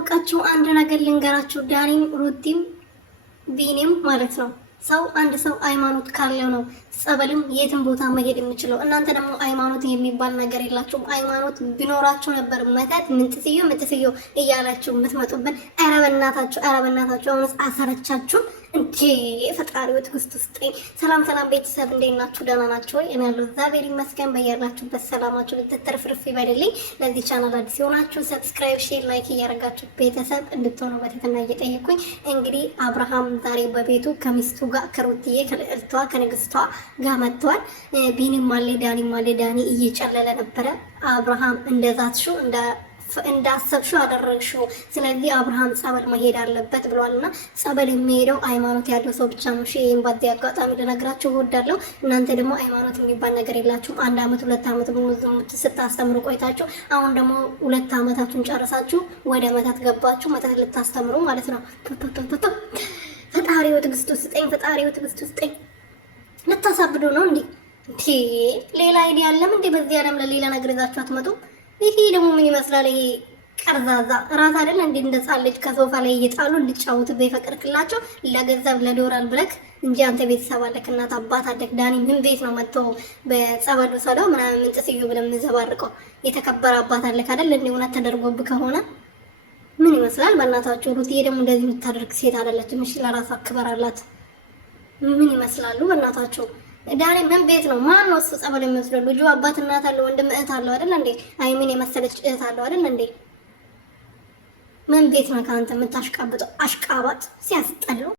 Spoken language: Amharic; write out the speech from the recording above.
ያላወቃችሁ አንድ ነገር ልንገራችሁ። ዳኒም ሩቲም ቢኒም ማለት ነው አንድ ሰው ሃይማኖት ካለው ነው ጸበልም የትም ቦታ መሄድ የምችለው። እናንተ ደግሞ ሃይማኖት የሚባል ነገር የላችሁም። ሃይማኖት ቢኖራችሁ ነበር መተት ምንትስዮ እያላችሁ የምትመጡብን። ኧረ በእናታችሁ አሁንስ አሰረቻችሁ እንዴ! ፈጣሪው ትዕግስት ውስጠኝ። ሰላም ቤተሰብ እንዴት ናችሁ? ደህና ናችሁ ወይ? እኔ ያለሁ እግዚአብሔር ይመስገን። በያላችሁበት ሰላማችሁ ብትተርፍርፍ ይበልልኝ። ለዚህ ቻናል አዲስ የሆናችሁ ሰብስክራይብ፣ ሼር፣ ላይክ እያደረጋችሁ ቤተሰብ እንድትሆኑ በትህትና እየጠየኩኝ እንግዲህ አብርሃም ዛሬ በቤቱ ከሚስቱ ጋር ከሩትዬ ከልዕልቷ ከንግስቷ ጋር መጥቷል። ቢኒም አለ ዳኒም አለ። ዳኒ እየጨለለ ነበረ። አብርሃም እንደዛትሽው እንዳሰብሽው አደረግሽው። ስለዚህ አብርሃም ጸበል መሄድ አለበት ብሏልና ጸበል የሚሄደው ሃይማኖት ያለው ሰው ብቻ ነው። ይሄን በዚህ አጋጣሚ ልነግራችሁ እወዳለሁ። እናንተ ደግሞ ሃይማኖት የሚባል ነገር የላችሁም። 1 አመት 2 አመት ዝሙት ስታስተምሩ ቆይታችሁ አሁን ደግሞ 2 አመታችሁን ጨርሳችሁ ወደ መተት ገባችሁ። መተት ልታስተምሩ ማለት ነው። ፈጣሪው ትዕግስት ስጠኝ። ልታሳብዱ ነው እንዴ? ሌላ አይዲያ አለም እንዴ? በዚህ ዓለም ለሌላ ነገር ይዛችሁ አትመጡ። ይሄ ደግሞ ምን ይመስላል? ይሄ ቀርዛዛ ራስ አይደል እንዴ? እንደጻን ልጅ ከሶፋ ላይ እየጣሉ እንድጫወቱ በፈቀድክላቸው ለገንዘብ ለዶላር ብለክ እንጂ አንተ ቤተሰብ አለክ፣ እናት አባት አለክ። ዳኒ ምን ቤት ነው መጥቶ በጸበሉ ሰደው ምናምን ምን ጥስዩ ብለን የምንዘባርቀው? የተከበረ አባት አለክ አይደል እንዴ? እውነት ተደርጎብ ከሆነ ምን ይመስላል? በእናታችሁ ሩትዬ ደግሞ እንደዚህ የምታደርግ ሴት አይደለችም። እሺ ለራሷ ክብር አላት። ምን ይመስላሉ? በእናታችሁ ዳኒ ምን ቤት ነው? ማን ነው እሱ ጸበል የሚወስደው? ልጁ አባት እናት አለው፣ ወንድም እህት አለው አይደል እንዴ? አይሚን የመሰለች እህት አለው አይደል እንዴ? ምን ቤት ነው ከአንተ የምታሽቃብጠው? አሽቃባጥ ሲያስጠሉ